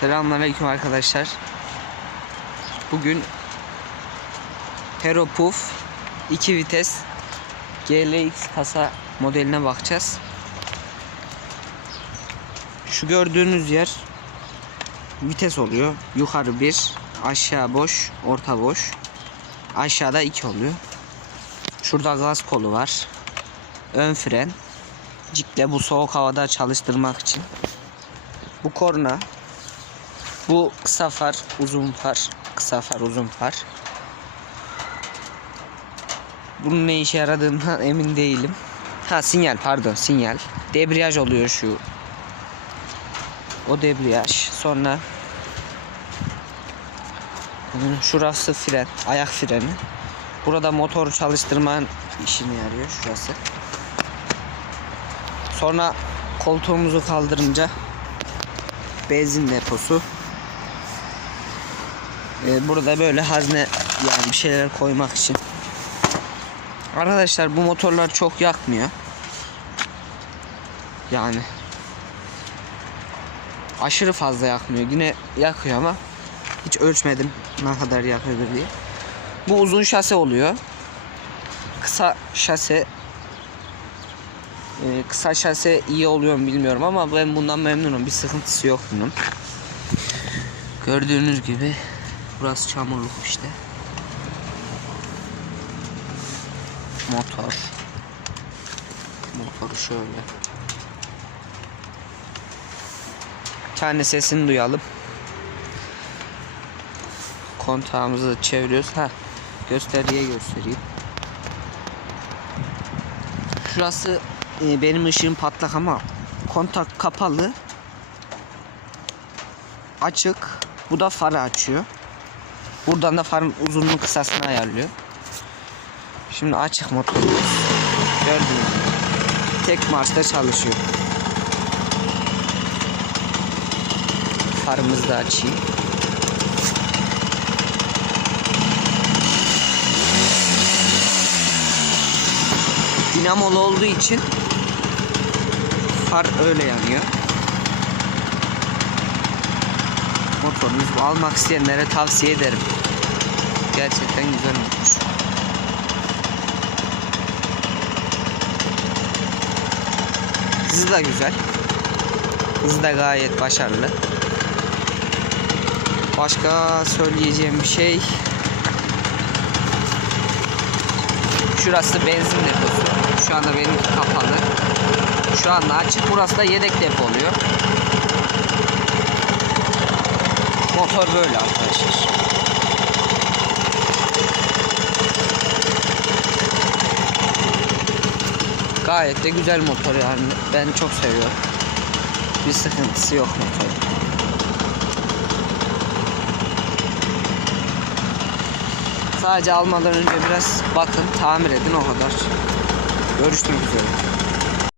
Selamünaleyküm arkadaşlar. Bugün Hero Puff 2 vites GLX kasa modeline bakacağız. Şu gördüğünüz yer vites oluyor. Yukarı bir, aşağı boş, orta boş. Aşağıda 2 oluyor. Şurada gaz kolu var. Ön fren. Cikle bu soğuk havada çalıştırmak için. Bu korna. Bu kısa far, uzun far, kısa far, uzun far. Bunun ne işe yaradığından emin değilim. Ha sinyal pardon sinyal. Debriyaj oluyor şu. O debriyaj. Sonra şurası fren, ayak freni. Burada motoru çalıştırman işine yarıyor şurası. Sonra koltuğumuzu kaldırınca benzin deposu. Ee, burada böyle hazne yani bir şeyler koymak için. Arkadaşlar bu motorlar çok yakmıyor. Yani aşırı fazla yakmıyor. Yine yakıyor ama hiç ölçmedim ne kadar yakıyordur diye. Bu uzun şase oluyor. Kısa şase ee, kısa şase iyi oluyor mu bilmiyorum ama ben bundan memnunum. Bir sıkıntısı yok bunun. Gördüğünüz gibi burası çamurluk işte. Motor. Motoru şöyle. Tane sesini duyalım. Kontağımızı çeviriyoruz. Ha, gösteriye göstereyim. Şurası e, benim ışığım patlak ama kontak kapalı. Açık. Bu da farı açıyor. Buradan da farın uzunluğu kısasını ayarlıyor. Şimdi açık motorumuz. Gördüğünüz gibi. Tek marşta çalışıyor. Farımızı da açayım. Dinamolu olduğu için far öyle yanıyor. Motorumuz bu. almak isteyenlere tavsiye ederim. Gerçekten güzel olmuş. Hızı da güzel. Hızı da gayet başarılı. Başka söyleyeceğim bir şey. Şurası benzin deposu. Şu anda benimki kapalı. Şu anda açık. Burası da yedek depo oluyor. Motor böyle arkadaşlar. Gayet de güzel motor yani. Ben çok seviyorum. Bir sıkıntısı yok motor. Sadece almadan önce biraz bakın, tamir edin o kadar. Görüşmek üzere.